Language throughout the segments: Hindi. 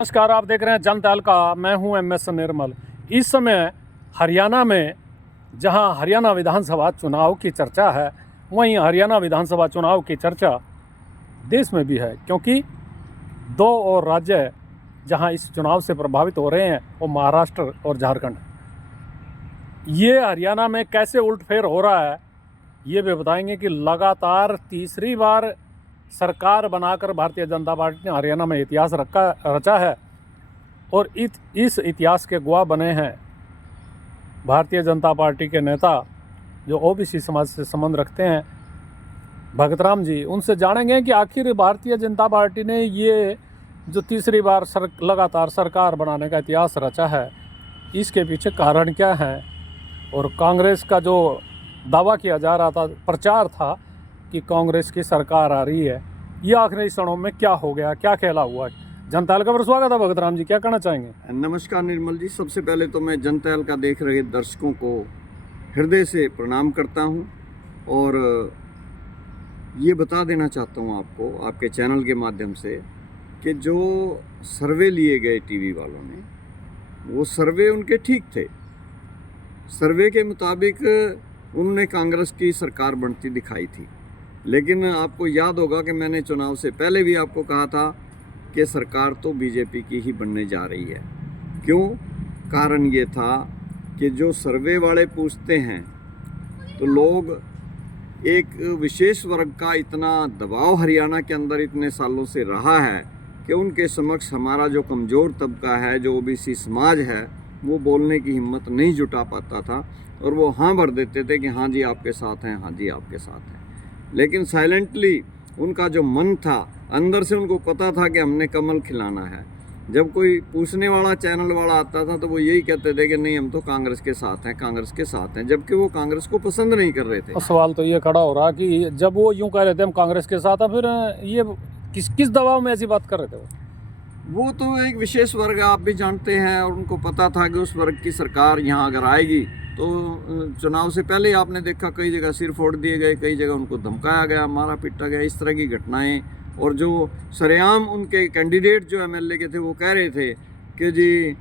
नमस्कार, आप देख रहे हैं जनता का। मैं हूं एमएस निर्मल। इस समय हरियाणा में जहां हरियाणा विधानसभा चुनाव की चर्चा है, वहीं हरियाणा विधानसभा चुनाव की चर्चा देश में भी है, क्योंकि दो और राज्य जहां इस चुनाव से प्रभावित हो रहे हैं वो महाराष्ट्र और झारखंड। ये हरियाणा में कैसे उलटफेर हो रहा है ये भी बताएंगे कि लगातार तीसरी बार सरकार बनाकर भारतीय जनता पार्टी ने हरियाणा में इतिहास रचा है और इस इतिहास के गवाह बने हैं भारतीय जनता पार्टी के नेता जो ओबीसी समाज से संबंध रखते हैं, भगत राम जी। उनसे जानेंगे कि आखिर भारतीय जनता पार्टी ने ये जो तीसरी बार लगातार सरकार बनाने का इतिहास रचा है, इसके पीछे कारण क्या है। और कांग्रेस का जो दावा किया जा रहा था, प्रचार था कि कांग्रेस की सरकार आ रही है, ये आखिरी क्षणों में क्या हो गया, क्या कहला हुआ। जनता हल्का पर स्वागत है भगत राम जी, क्या कहना चाहेंगे। नमस्कार निर्मल जी, सबसे पहले तो मैं जनता हल्का देख रहे दर्शकों को हृदय से प्रणाम करता हूं और ये बता देना चाहता हूं आपको आपके चैनल के माध्यम से कि जो सर्वे लिए गए टीवी वालों ने, वो सर्वे उनके ठीक थे। सर्वे के मुताबिक उन्होंने कांग्रेस की सरकार बनती दिखाई थी, लेकिन आपको याद होगा कि मैंने चुनाव से पहले भी आपको कहा था कि सरकार तो बीजेपी की ही बनने जा रही है। क्यों? कारण ये था कि जो सर्वे वाले पूछते हैं तो लोग एक विशेष वर्ग का इतना दबाव हरियाणा के अंदर इतने सालों से रहा है कि उनके समक्ष हमारा जो कमज़ोर तबका है, जो ओबीसी समाज है, वो बोलने की हिम्मत नहीं जुटा पाता था और वो हाँ भर देते थे कि हाँ जी आपके साथ हैं, हाँ जी आपके साथ हैं। लेकिन साइलेंटली उनका जो मन था, अंदर से उनको पता था कि हमने कमल खिलाना है। जब कोई पूछने वाला चैनल वाला आता था तो वो यही कहते थे कि नहीं हम तो कांग्रेस के साथ हैं, कांग्रेस के साथ हैं, जबकि वो कांग्रेस को पसंद नहीं कर रहे थे। और सवाल तो ये खड़ा हो रहा कि जब वो यूं कह रहे थे हम कांग्रेस के साथ हैं, फिर ये किस दबाव में ऐसी बात कर रहे थे वो तो एक विशेष वर्ग आप भी जानते हैं और उनको पता था कि उस वर्ग की सरकार यहाँ अगर आएगी तो चुनाव से पहले आपने देखा कई जगह सिर फोड़ दिए गए, कई जगह उनको धमकाया गया, मारा पीटा गया, इस तरह की घटनाएं। और जो सरेआम उनके कैंडिडेट जो एमएलए के थे वो कह रहे थे कि जी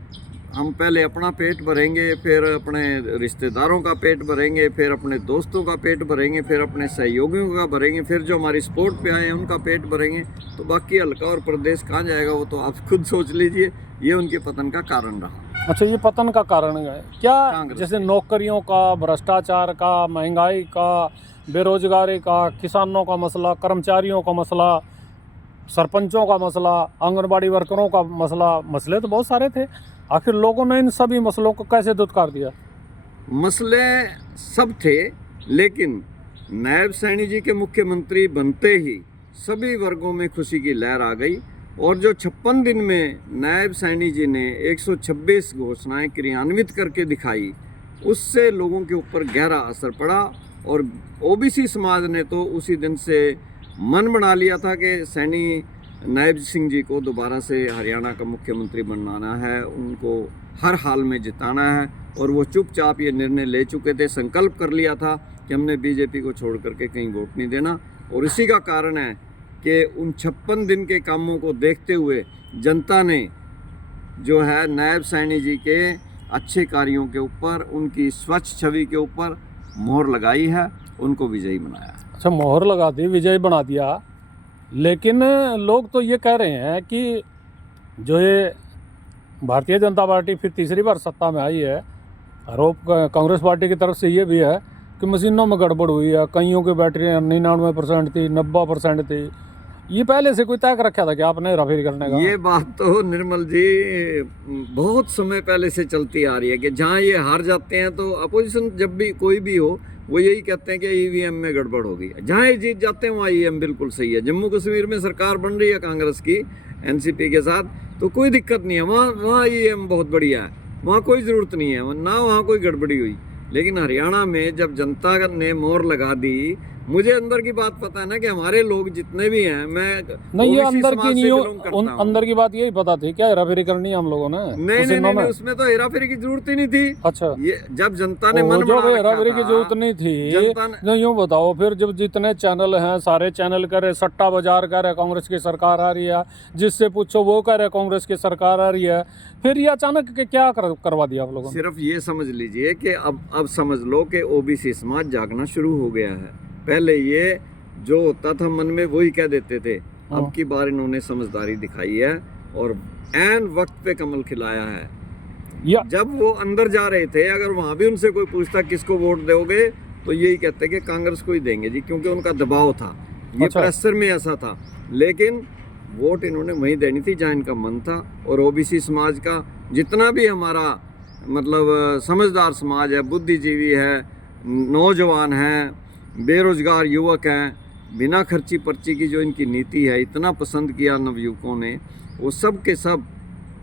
हम पहले अपना पेट भरेंगे, फिर अपने रिश्तेदारों का पेट भरेंगे, फिर अपने दोस्तों का पेट भरेंगे, फिर अपने सहयोगियों का भरेंगे, फिर जो हमारी सपोर्ट पे आए हैं उनका पेट भरेंगे। तो बाकी हल्का और प्रदेश कहाँ जाएगा वो तो आप खुद सोच लीजिए। ये उनके पतन का कारण रहा। अच्छा, ये पतन का कारण है क्या? जैसे नौकरियों का, भ्रष्टाचार का, महंगाई का, बेरोजगारी का, किसानों का मसला, कर्मचारियों का मसला, सरपंचों का मसला, आंगनबाड़ी वर्करों का मसले तो बहुत सारे थे। आखिर लोगों ने इन सभी मसलों को कैसे दुत्कार दिया? मसले सब थे, लेकिन नायब सैनी जी के मुख्यमंत्री बनते ही सभी वर्गों में खुशी की लहर आ गई और जो 56 दिन में नायब सैनी जी ने 126 घोषणाएं क्रियान्वित करके दिखाई, उससे लोगों के ऊपर गहरा असर पड़ा। और ओबीसी समाज ने तो उसी दिन से मन बना लिया था कि सैनी नायब सिंह जी को दोबारा से हरियाणा का मुख्यमंत्री बनाना है, उनको हर हाल में जिताना है। और वो चुपचाप ये निर्णय ले चुके थे, संकल्प कर लिया था कि हमने बीजेपी को छोड़ करके कहीं वोट नहीं देना। और इसी का कारण है कि उन 56 दिन के कामों को देखते हुए जनता ने जो है नायब सैनी जी के अच्छे कार्यों के ऊपर, उनकी स्वच्छ छवि के ऊपर मोहर लगाई है, उनको विजयी बनाया। अच्छा, मोहर लगा दी, विजयी बना दिया। लेकिन लोग तो ये कह रहे हैं कि जो ये भारतीय जनता पार्टी फिर तीसरी बार सत्ता में आई है, आरोप कांग्रेस पार्टी की तरफ से ये भी है कि मशीनों में गड़बड़ हुई है, कईयों की बैटरी 99% थी, 90% थी। ये पहले से कोई तय कर रखा था कि आपने हेराफेरी करने का? ये बात तो निर्मल जी बहुत समय पहले से चलती आ रही है कि जहाँ ये हार जाते हैं तो अपोजिशन जब भी कोई भी हो वो यही कहते हैं कि ईवीएम में गड़बड़ हो गई है। जहाँ ये जीत जाते हैं वहाँ ईवीएम बिल्कुल सही है। जम्मू कश्मीर में सरकार बन रही है कांग्रेस की एनसीपी के साथ, तो कोई दिक्कत नहीं है, वहाँ ईवीएम बहुत बढ़िया है, वहाँ कोई ज़रूरत नहीं है, ना वहाँ कोई गड़बड़ी हुई। लेकिन हरियाणा में जब जनता ने मोहर लगा दी मुझे अंदर की बात पता है ना कि हमारे लोग जितने भी हैं, मैं नहीं ये OBC अंदर समाज की से नहीं belong करता हूं। अंदर की बात यही पता थी क्या, हेराफेरी करनी है हम लोगों ने नहीं नहीं मुसलमानों नहीं, में? उसमें तो हेराफेरी की जरूरत ही नहीं थी। अच्छा, ये जब जनता ने वो मन जो बना रखा हेराफेरी की था, जरूरत नहीं थी, जनता ने, जो यूँ बताओ फिर जब जितने चैनल हैं सारे चैनल कह रहे सट्टा बाजार कह रहे कांग्रेस की सरकार आ रही है, जिससे पूछो वो कह रहे कांग्रेस की सरकार आ रही है, फिर ये अचानक के क्या करवा दिया आप लोगों ने? सिर्फ ये समझ लीजिए कि अब समझ लो कि OBC समाज जागना शुरू हो गया है। पहले ये जो होता था मन में वही कह देते थे, अब की बार इन्होंने समझदारी दिखाई है और ऐन वक्त पे कमल खिलाया है। या जब वो अंदर जा रहे थे, अगर वहां भी उनसे कोई पूछता किसको वोट दोगे, तो यही कहते कि कांग्रेस को ही देंगे जी, क्योंकि उनका दबाव था, ये अच्छा। प्रेशर में ऐसा था। लेकिन वोट इन्होंने वहीं देनी थी जहाँ इनका मन था। और OBC समाज का जितना भी हमारा मतलब समझदार समाज है, बुद्धिजीवी है, नौजवान हैं, बेरोजगार युवक हैं, बिना खर्ची पर्ची की जो इनकी नीति है, इतना पसंद किया नवयुवकों ने, वो सब के सब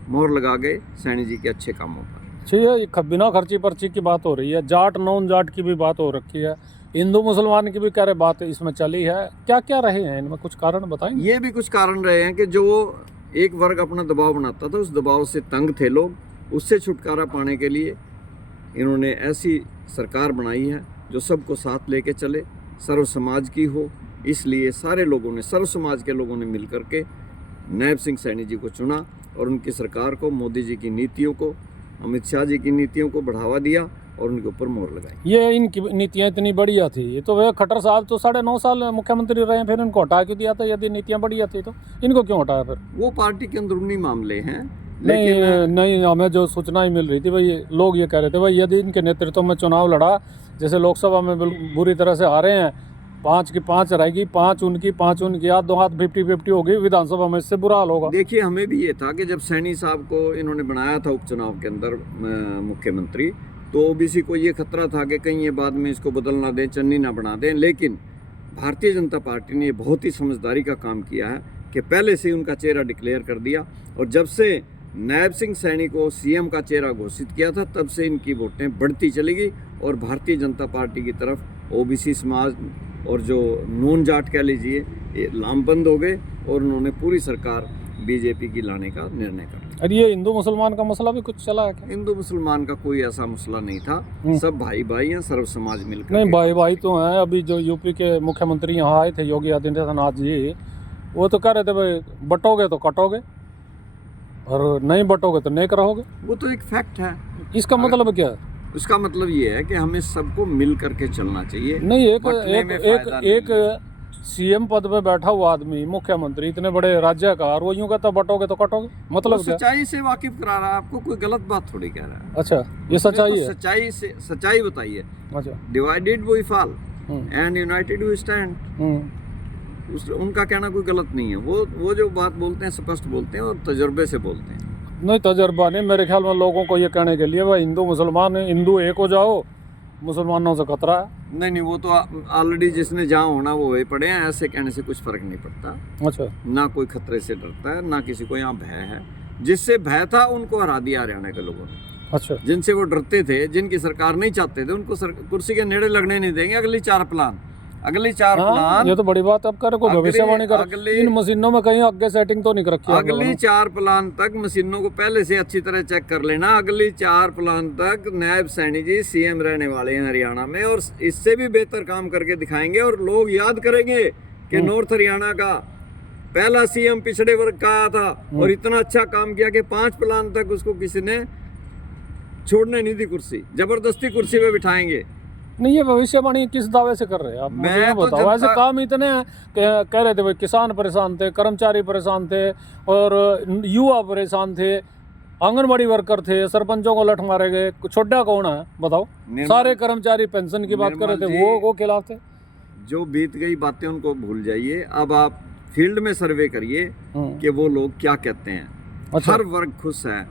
मोहर लगा गए सैनी जी के अच्छे कामों पर। ठीक है, बिना खर्ची पर्ची की बात हो रही है, जाट नॉन जाट की भी बात हो रखी है, हिंदू मुसलमान की भी कह रहे बात इसमें चली है, क्या क्या रहे हैं इनमें, कुछ कारण बताएंगे? ये भी कुछ कारण रहे हैं कि जो एक वर्ग अपना दबाव बनाता था, उस दबाव से तंग थे लोग, उससे छुटकारा पाने के लिए इन्होंने ऐसी सरकार बनाई है जो सबको साथ लेके चले, सर्व समाज की हो। इसलिए सारे लोगों ने, सर्व समाज के लोगों ने मिलकर के नायब सिंह सैनी जी को चुना और उनकी सरकार को, मोदी जी की नीतियों को, अमित शाह जी की नीतियों को बढ़ावा दिया और उनके ऊपर मोहर लगाई। ये इनकी नीतियाँ इतनी बढ़िया थी, तो वे खट्टर साहब तो 9.5 साल मुख्यमंत्री रहे, फिर इनको हटा क्यों दिया था? यदि नीतियाँ बढ़िया थी तो इनको क्यों हटाया फिर? वो पार्टी के अंदरूनी मामले हैं। नहीं नहीं, हमें जो सूचना ही मिल रही थी भाई, लोग ये कह रहे थे भाई यदि इनके नेतृत्व में चुनाव लड़ा, जैसे लोकसभा में बुरी तरह से आ रहे हैं, 5 की 5 रहेगी, 5 उनकी 5 उनकी, हाथ 2 हाथ 50-50 होगी, विधानसभा में इससे बुरा हाल होगा। देखिए, हमें भी ये था कि जब सैनी साहब को इन्होंने बनाया था उपचुनाव के अंदर मुख्यमंत्री, तो OBC को ये खतरा था कि कहीं ये बाद में इसको बदल ना दें, चन्नी ना बना दें। लेकिन भारतीय जनता पार्टी ने बहुत ही समझदारी का काम किया है कि पहले से ही उनका चेहरा डिक्लेयर कर दिया, और जब से नायब सिंह सैनी को CM का चेहरा घोषित किया था, तब से इनकी वोटें बढ़ती चली गई और भारतीय जनता पार्टी की तरफ OBC समाज और जो नॉन जाट कह लीजिए, ये लामबंद हो गए और उन्होंने पूरी सरकार BJP की लाने का निर्णय कर लिया। अरे ये हिंदू मुसलमान का मसला भी कुछ चला है क्या? हिंदू मुसलमान का कोई ऐसा मसला नहीं था, सब भाई भाई हैं, सर्व समाज मिलकर। नहीं, भाई भाई तो हैं। अभी जो यूपी के मुख्यमंत्री यहाँ आए थे, योगी आदित्यनाथ जी, वो तो कह रहे थे भाई बटोगे तो कटोगे और नहीं बटोगे तो नेक रहोगे। वो तो एक फैक्ट है। इसका मतलब क्या है? उसका मतलब ये है कि हमें सबको मिल करके चलना चाहिए। नहीं, एक CM पद पे बैठा हुआ आदमी, मुख्यमंत्री, इतने बड़े राज्य का, और वो यूं कहता बटोगे तो कटोगे, मतलब क्या? सच्चाई से वाकिफ करा रहा है आपको, कोई गलत बात थोड़ी कह रहा है। अच्छा, ये सच्चाई है? सच्चाई से सच्चाई बताइए। अच्छा, divided we fall and united we stand. उनका कहना कोई गलत नहीं है। वो जो बात बोलते हैं स्पष्ट बोलते हैं और तजुर्बे से बोलते हैं। नहीं, तजर्बा नहीं, मेरे ख्याल में लोगों को ये कहने के लिए भाई हिंदू मुसलमान, हिंदू एक हो जाओ, मुसलमानों से खतरा है। नहीं, वो तो ऑलरेडी जिसने जहाँ होना वो वही पड़े हैं। ऐसे कहने से कुछ फर्क नहीं पड़ता। अच्छा, ना कोई खतरे से डरता है, ना किसी को यहाँ भय है। जिससे भय था उनको हरा दिया हरियाणा के लोगों ने। अच्छा, जिनसे वो डरते थे, जिनकी सरकार नहीं चाहते थे, उनको कुर्सी के नेड़े लगने नहीं देंगे। अगली 4 प्लान। ये तो बड़ी बात अब कर, कोई भविष्यवाणी कर। इन मशीनों में कहीं आगे सेटिंग तो नहीं रखी? अगली 4 प्लान तक मशीनों को पहले से अच्छी तरह चेक कर लेना। अगली 4 प्लान तक नायब सैनी जी CM रहने वाले हैं हरियाणा में, और इससे भी बेहतर काम करके दिखाएंगे। और लोग याद करेंगे कि नॉर्थ हरियाणा का पहला CM पिछड़े वर्ग का आया था और इतना अच्छा काम किया कि 5 प्लान तक उसको किसी ने छोड़ने नहीं दी कुर्सी, जबरदस्ती कुर्सी पे बिठाएंगे। नहीं, ये भविष्यवाणी किस दावे से कर रहे हैं आप? मुझे ये बताओ। ऐसे काम इतने कह रहे थे भाई, किसान परेशान थे, कर्मचारी परेशान थे, और युवा परेशान थे, आंगनबाड़ी वर्कर थे, सरपंचों को लठ मारे गए। छोटा कौन है बताओ? सारे कर्मचारी पेंशन की बात कर रहे थे, वो खिलाफ थे। जो बीत गई बातें उनको भूल जाइए। अब आप फील्ड में सर्वे करिए कि वो लोग क्या कहते हैं। अच्छा। हर वर्ग खुश है,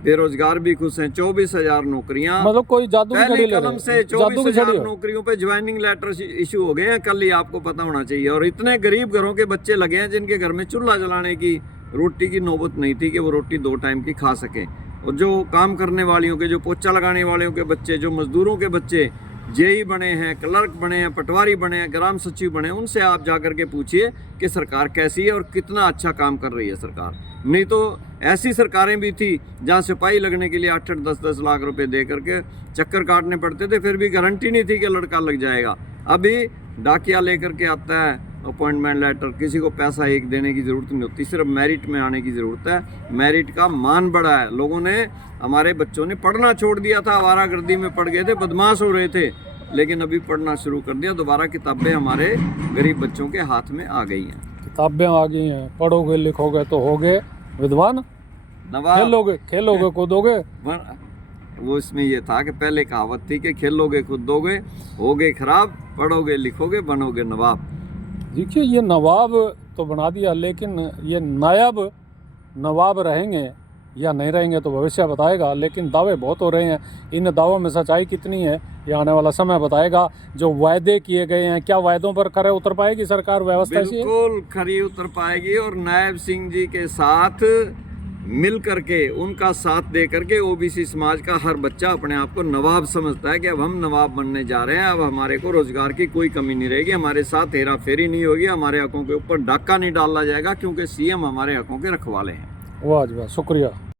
बेरोजगार भी खुश हैं। 24,000 नौकरियां, मतलब कोई जादू की छड़ी कलम से 24,000 नौकरियों पे ज्वाइनिंग लेटर इशू हो गए हैं कल ही, आपको पता होना चाहिए। और इतने गरीब घरों के बच्चे लगे हैं जिनके घर में चूल्हा जलाने की, रोटी की नौबत नहीं थी कि वो रोटी 2 टाइम की खा सकें। और जो काम करने वालियों के, जो पोछा लगाने वालों के बच्चे, जो मजदूरों के बच्चे, जेई बने हैं, क्लर्क बने हैं, पटवारी बने हैं, ग्राम सचिव बने हैं, उनसे आप जा कर के पूछिए कि सरकार कैसी है और कितना अच्छा काम कर रही है सरकार। नहीं तो ऐसी सरकारें भी थी जहाँ सिपाही लगने के लिए 8-8, 10-10 लाख रुपए दे करके चक्कर काटने पड़ते थे, फिर भी गारंटी नहीं थी कि लड़का लग जाएगा। अभी डाकिया लेकर के आता है अपॉइंटमेंट लेटर, किसी को पैसा एक देने की ज़रूरत नहीं होती, सिर्फ मेरिट में आने की ज़रूरत है। मेरिट का मान बढ़ा है। लोगों ने, हमारे बच्चों ने पढ़ना छोड़ दिया था, आवारागर्दी में पड़ गए थे, बदमाश हो रहे थे, लेकिन अभी पढ़ना शुरू कर दिया। दोबारा किताबें हमारे गरीब बच्चों के हाथ में आ गई हैं। किताबें आ गई हैं, पढ़ोगे लिखोगे तो होगे विद्वान, नवाब खेलोगे कूदोगे। वो इसमें ये था कि पहले कहावत थी कि खेलोगे कूदोगे, होगे खराब, पढ़ोगे लिखोगे, बनोगे नवाब। देखिए ये नवाब तो बना दिया, लेकिन ये नायब नवाब रहेंगे या नहीं रहेंगे तो भविष्य बताएगा। लेकिन दावे बहुत हो रहे हैं, इन दावों में सच्चाई कितनी है ये आने वाला समय बताएगा। जो वायदे किए गए हैं, क्या वायदों पर खरे उतर पाएगी सरकार? व्यवस्था ऐसी है? बिल्कुल खरी उतर पाएगी। और नायब सिंह जी के साथ मिल करके, उनका साथ दे करके ओबीसी समाज का हर बच्चा अपने आप को नवाब समझता है कि अब हम नवाब बनने जा रहे हैं। अब हमारे को रोजगार की कोई कमी नहीं रहेगी, हमारे साथ हेरा फेरी नहीं होगी, हमारे हकों के ऊपर डाका नहीं डाला जाएगा, क्योंकि सीएम हमारे हकों के रखवाले हैं। वाह जी वाह, शुक्रिया।